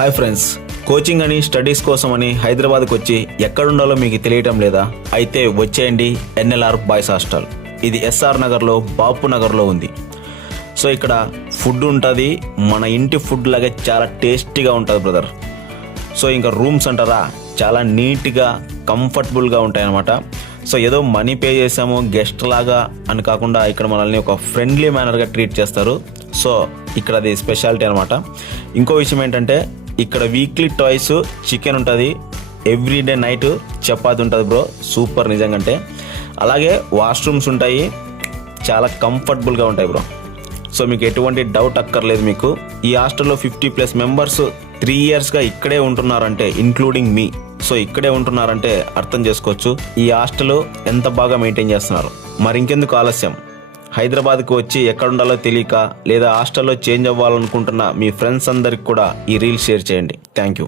Hi friends, coaching అని studies కోసం అని హైదరాబాద్కి వచ్చి ఎక్కడుండాలో మీకు తెలియటం లేదా? అయితే వచ్చేయండి ఎన్ఎల్ఆర్ బాయ్స్ హాస్టల్. ఇది ఎస్ఆర్ నగర్లో, బాపు నగర్లో ఉంది. సో ఇక్కడ ఫుడ్ ఉంటుంది, మన ఇంటి ఫుడ్ లాగే చాలా టేస్టీగా ఉంటుంది బ్రదర్. సో ఇంకా రూమ్స్ అంటారా, చాలా నీట్గా కంఫర్టబుల్గా ఉంటాయి అన్నమాట. సో ఏదో మనీ పే చేసాము గెస్ట్ లాగా అని కాకుండా ఇక్కడ మనల్ని ఒక ఫ్రెండ్లీ మేనర్గా ట్రీట్ చేస్తారు. సో ఇక్కడ అది స్పెషాలిటీ అనమాట. ఇంకో విషయం ఏంటంటే ఇక్కడ వీక్లీ ట్వైస్ చికెన్ ఉంటుంది, ఎవ్రీడే నైట్ చపాతి ఉంటుంది బ్రో. సూపర్ నిజంగా. అలాగే వాష్రూమ్స్ ఉంటాయి, చాలా కంఫర్టబుల్గా ఉంటాయి బ్రో. సో మీకు ఎటువంటి డౌట్ అక్కర్లేదు మీకు. ఈ హాస్టల్లో 50+ మెంబర్స్ 3 yearsగా ఇక్కడే ఉంటున్నారంటే, ఇంక్లూడింగ్ మీ. సో ఇక్కడే ఉంటున్నారంటే అర్థం చేసుకోవచ్చు ఈ హాస్టల్ ఎంత బాగా మెయింటైన్ చేస్తున్నారు. మరి ఇంకెందుకు ఆలస్యం, హైదరాబాద్కి వచ్చి ఎక్కడుండాలో తెలియక లేదా హాస్టల్లో చేంజ్ అవ్వాలనుకుంటున్న మీ ఫ్రెండ్స్ అందరికి కూడా ఈ రీల్ షేర్ చేయండి. Thank you.